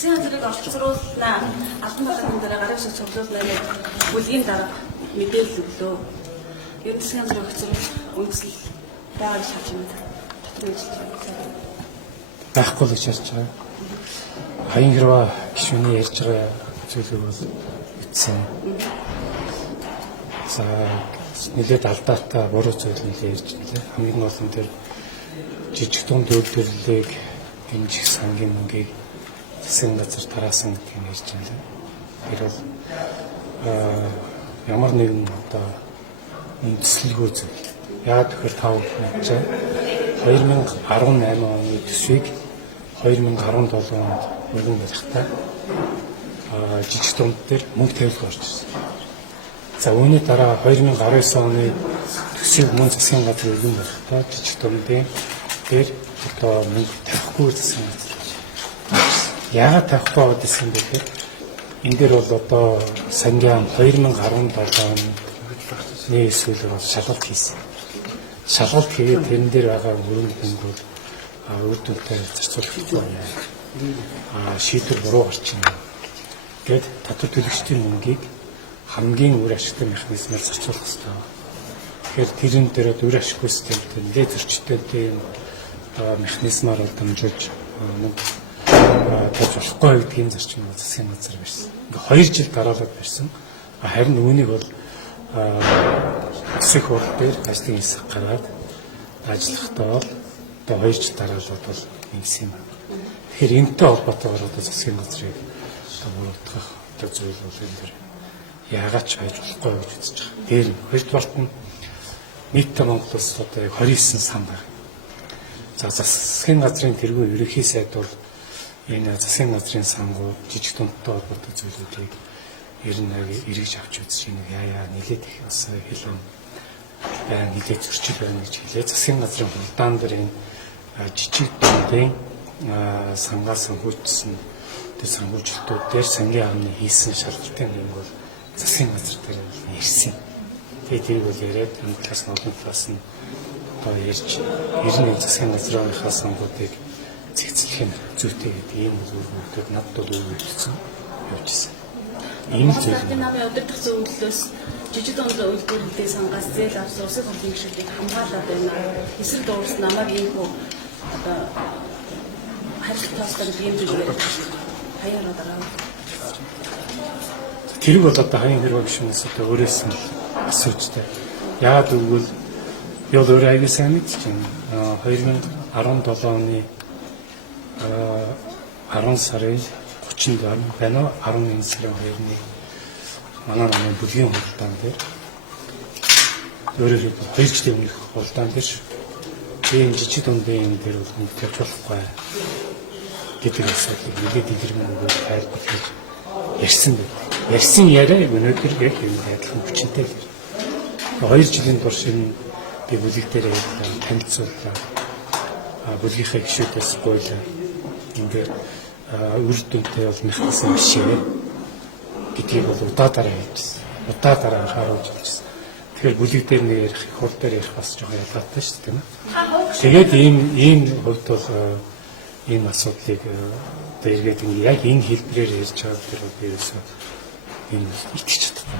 засгийн газрыг оролцуулна, албан тушаалын дараа гараа шиг цуглуулна гэж бүлгийн дараа мэдээлэл өглөө. Ер нь засгийн газрыг оролцуулах үндэслэл байгаа гэж харж байна. Дотор үйлчлэл байхгүй л гэж ярьж байгаа. Хаян хэрвээ гишүүний ярьж байгаа зүйлүүд бол үтсэн. За нэлээд алдаатай буруу зүйл нэлээд ярьж байна. Хамгийн гол нь тэр жижиг дунд үйлдвэрлэлийг дэмжих сангийн мөнгийг засгийн газар тараасан гэдгийг ярьж байна. Тэр бол ямар нэгэн одоо үндэслэлгүй зүйл. Яагаад тэгэхээр тав мэдж 2018 оны төсвийг 2017 онд өргөн барихтаа жижиг дунд дээр мөнгө тавилга орж ирсэн. За үүний дараа 2019 оны төсвийг мөн засгийн газар өргөн барихтаа жижиг дундын дээр одоо мөнгө тавихгүй засгийн газар. Яагаад тавихгүй байгаад ирсэн бэ гэхээр энэ дээр бол одоо сангийн 2017 оны эсвэл бол шалгалт хийсэн. Шалгалт хийгээд тэрэн дээр байгаа өргөн мөнгө бол үр дүнтэй зарцуулахгүй байна. Шийдвэр буруу гарч байна. Гэт татвар төлөгчдийн мөнгийг хамгийн үр ашигтай механизмаар зарцуулах хэрэгтэй. Тэгэхээр тэрэн дээр үр ашиггүй системтэй нэлээд зөрчилтэй механизмаар дамжуулж мөнгө тавьж болохгүй гэдгийг зарчим засгийн газар барьсан. Ингээ 2 жил дараалал барьсан. Харин үүнийг бол засаг хурд дээр ажлын хэсэг гараад ажиллахдаа одоо 2 жил дараалал бол ингэсэн юм. Тэгэхээр энэтэй холбоотойгоор одоо засгийн газрыг буруутгах одоо зүйл бол энэ дэр яагаад ч байж болохгүй гэж үзэж байгаа. Тэр хоёрдугаарт нь нийтдээ Монголоос одоо яг 29 сан байна. За засгийн газрын тэргүй ерөнхий сайд бол энэ засгийн газрын сангууд жижиг дундтай холбоотой зүйлүүдийг ер нь эргэж авч үзэж яа нэлээд их бас хэлэн нэлээд зөрчил байна гэж хэлээ. Засгийн газрын хурдаан дээр энэ жижиг дундын сангаас санхүүжсэн тэр санхүүжилтүүд дээр сангийн амны хийсэн шалгалтын юм бол засгийн газар дээр ярьсан. Тэгээд тэрийг бол яриад энэ талаас нь олон талаас нь одоо ярьж ер нь засгийн газрынхаа сангуудыг цэгцлэх нь зүйтэй гэдэг ийм зүйлүүд надад бол өгөгдсөн явжсэн. Энэ зүйл намын удирдах зөвлөлөөс жижиг дунд үйлдвэрлэлтэй сангаас зээл авсан улсын хурлын гишүүдийг хамгаалаад байна. Эсрэг дуурс намайг ийм хөө одоо харилцаа тооцоолох ийм зүйлээр хаяараа дараа. Тэрийг бол одоо хаян хэрэг гишүүнээс одоо өөрөөс нь асуужтай. Яагаад гэвэл би бол өөрөө аягүй сайн мэдчихэж байна. 2017 оны 10 сарын 30-нд байна уу 11 сарын 2-ны манай намын бүлгийн хуралдаан дээр өөрөөр хэлбэл 2 жилийн өмнөх хуралдаан дээр ийм жижиг дундын юм дээр бол мөнгө тавьж болохгүй гэдэг асуудлыг нэлээд илэрмэнгээр тайлбарлаж ярьсан байдаг. Ярьсан яриа өнөөдөр яг энэ адилхан хүчтэй л. 2 жилийн турш энэ би бүлэг дээр танилцууллаа. Бүлгийнхээ гишүүдээс гуйлаа. Ингээд үр дүнтэй бол механизм бишээ гэдгийг бол удаадараа хэлжсэн. Удаадараа харуулж хэлжсэн. Тэгэхээр бүлэг дээр нэг ярих, хурд дээр ярих бас жоохон ялгаатай шүү дээ, тийм ээ. Тэгээд ийм хувьд бол ийм асуудлыг эргээд яг энэ хэлбэрээр ярьж байгаа гэдэг нь би ерөөсөө энэ итгэж чадахгүй.